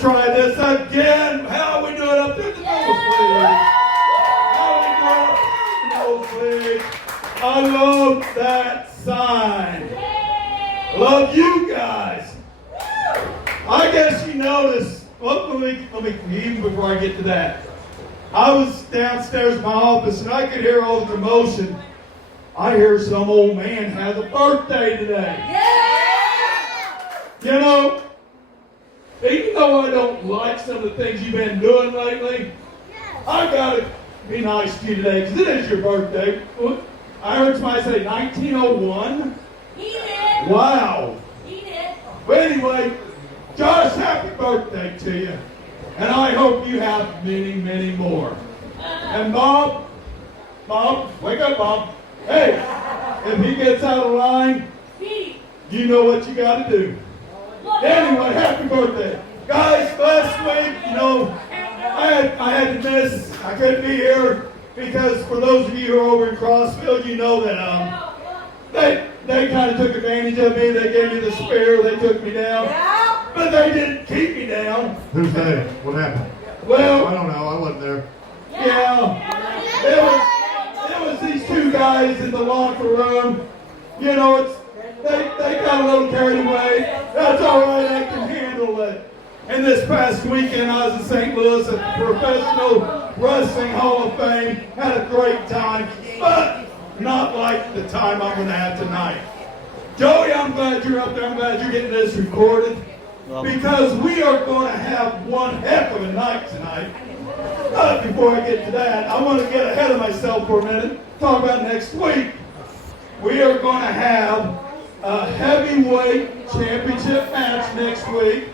try this again. How are we doing up there at the nosebleed? How are we doing up there at the nosebleed? I love that sign. Love you guys. I guess you noticed. Well, let me even before I get to that. I was downstairs in my office and I could hear all the commotion. I hear some old man has a birthday today. You know, even though I don't like some of the things you've been doing lately, I gotta be nice to you today because it is your birthday. I heard somebody say 1901. He did. Wow. He did. But anyway, Josh, happy birthday to you. And I hope you have many, many more. And Bob, wake up, Bob. Hey, if he gets out of line, you know what you got to do. Anyway, happy birthday. Guys, last week, you know, I had to miss. I couldn't be here because for those of you who are over in Crossville, you know that they kind of took advantage of me. They gave me the spare. They took me down. But they didn't keep me down. Who's they? What happened? Well, I don't know. I wasn't there. Yeah, it was these two guys in the locker room. You know, they got a little carried away. That's all right. I can handle it. And this past weekend, I was in St. Louis at the Professional Wrestling Hall of Fame. Had a great time, but not like the time I'm going to have tonight. Joey, I'm glad you're up there. I'm glad you're getting this recorded. Because we are going to have one heck of a night tonight. But before I get to that, I want to get ahead of myself for a minute. Talk about next week. We are going to have a heavyweight championship match next week.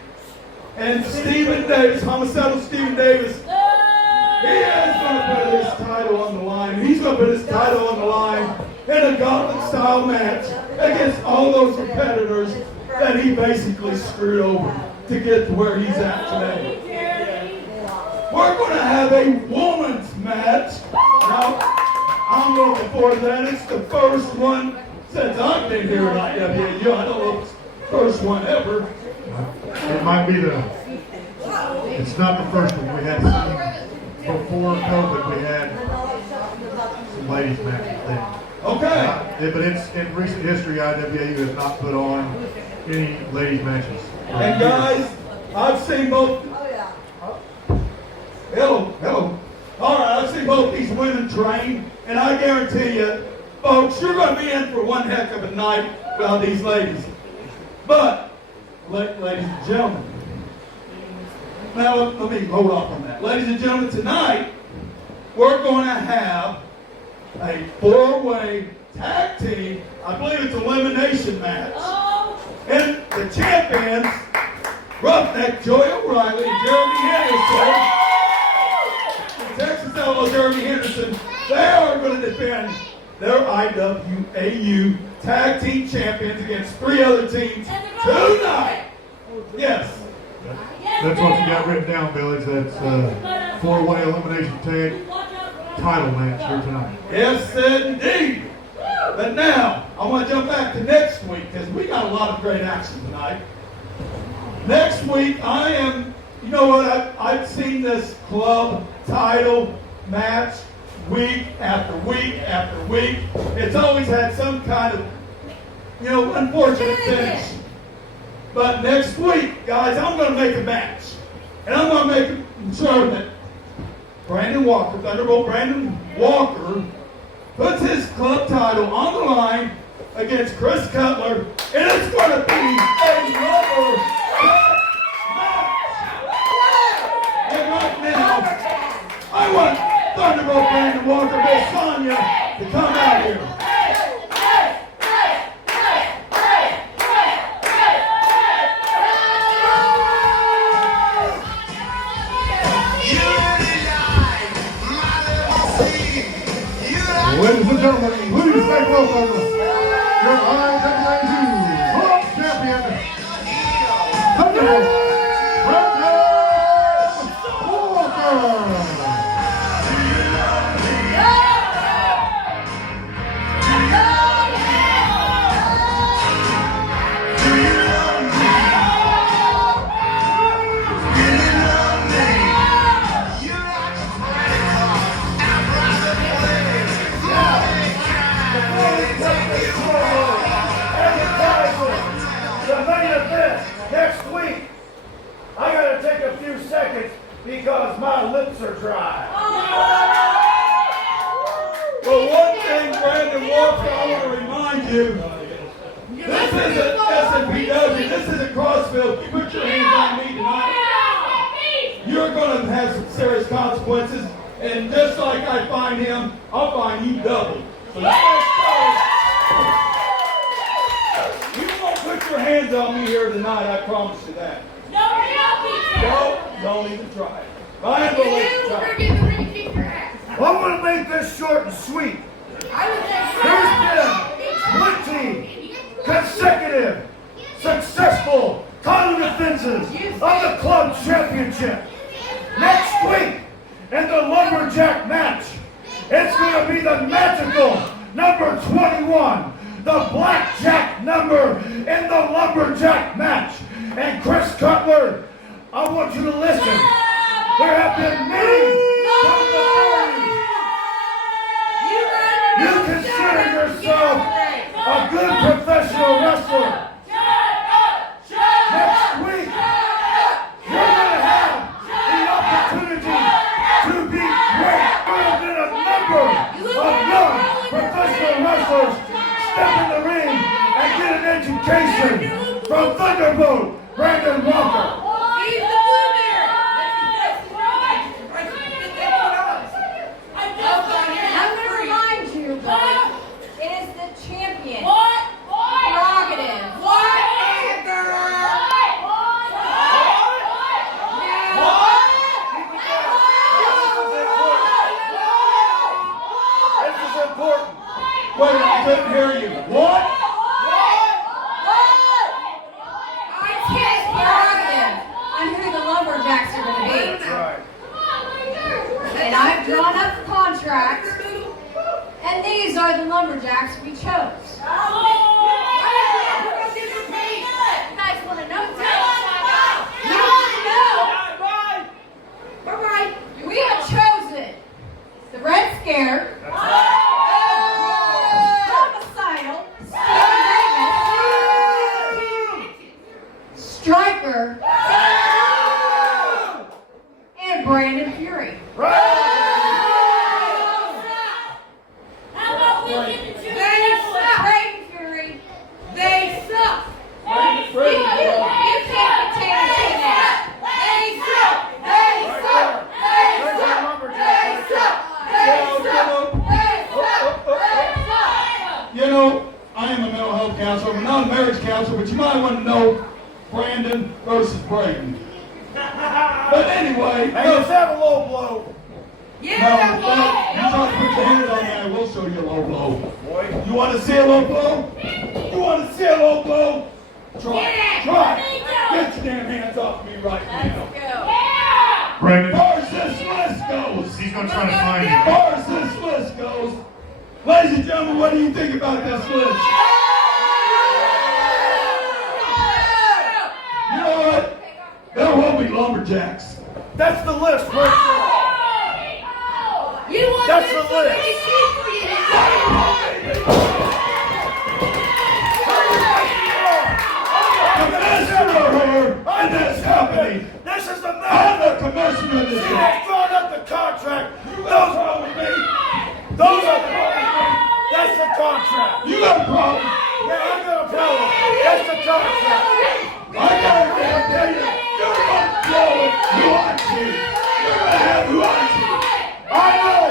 And Stephen Davis, homicidal Stephen Davis, he is going to put his title on the line. He's going to put his title on the line in a gauntlet-style match against all those competitors that he basically screwed over to get to where he's at today. We're going to have a woman's match. Now, I'm looking forward to that. It's the first one since I've been here at IWAU. I don't know if it's the first one ever. It might be it's not the first one. We had some, before COVID, we had some ladies matches then. Okay. But it's in recent history, IWAU has not put on any ladies matches. And guys, I've seen both. Hello. All right, I've seen both these women train, and I guarantee you, folks, you're going to be in for one heck of a night with these ladies. But, ladies and gentlemen, now let me hold off on that. Ladies and gentlemen, tonight we're going to have a four-way tag team. I believe it's elimination match. And the champions, Roughneck Joey O'Reilly and Jeremy Henderson, the Texas Outlaw Jeremy Henderson, they are going to defend their IWAU tag team champions against three other teams tonight. Yes. That's what you got written down, Billy. That's four-way elimination tag title match here tonight. Yes, indeed. But now, I want to jump back to next week because we got a lot of great action tonight. Next week, you know what, I've seen this club title match week after week after week. It's always had some kind of, unfortunate finish. But next week, guys, I'm going to make a match. And I'm going to make sure that Brandon Walker, Thunderbolt Brandon Walker, puts his club title on the line against Chris Cutler, and it's going to be another match. And right now, I want Thunderbolt Brandon Walker, Miss Sonia, to come out here. Ladies and gentlemen, please make welcome your IWAU World Champion, Thunderbolt Brandon Walker. because my lips are dry. Well, one thing, Brandon Walker, I want to remind you, this isn't SMPW, this isn't Crossville. You put your hands on me tonight, you're going to have some serious consequences. And just like I fine him, I'll fine you double. So you won't put your hands on me here tonight, I promise you that. No, don't even try it. I will let you try. Well, I'm going to make this short and sweet. There's been 20 consecutive successful title defenses of the club championship. Next week, in the lumberjack match, it's going to be the magical number 21, the blackjack number in the lumberjack match. And Chris Cutler, I want you to listen. There have been many from the 30s. You consider yourself a good professional wrestler. Next week, you're going to have the opportunity to be great. There have been a number of young professional wrestlers step in the ring and get an education from Thunderbolt, Brandon Walker. It is the champion. Prerogative. This is important. Wait, I couldn't hear you. What? It's prerogative on who the lumberjacks are going to be. Right. And I've drawn up the contract, and these are the lumberjacks we chose. You guys want to know? You want to know? We have chosen the Red Scare, Homicidal, Striker, and Brandon Fury. Brandon Fury. They suck. You can't contain that. You know, I am a mental health counselor. I'm not a marriage counselor, but you might want to know Brandon versus Braden. But anyway, Hey, let's have a low blow. you try to put your hands on me, I will show you a low blow. You want to see a low blow? You want to see a low blow? Try. Get your damn hands off me right now. Brandon, As far as this list goes, he's going to try to find as you. far as this list goes, ladies and gentlemen, what do you think about this list? You know what? There will be lumberjacks. That's the list right there. That's the list. Commissioner in this company. This is the I'm man. the commissioner of this You company. brought up the contract. You got a problem with me? Those are the That's the contract. You got a problem? Yeah, I got a problem. That's the contract. I gotta tell you, you're gonna blow it who I choose. You're gonna have who I choose. I know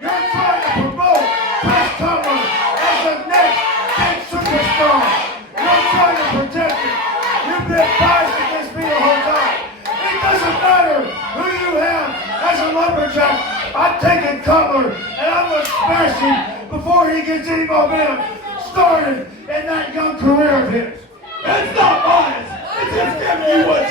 you're trying to promote Chris Cutler as the next big superstar. You're trying to protect him. You've been biased against me the whole time. It doesn't matter who you have as a lumberjack. I'm taking Cutler and I'm going to smash him before he gets any momentum started in that young career of his. It's not bias. It's just giving you what's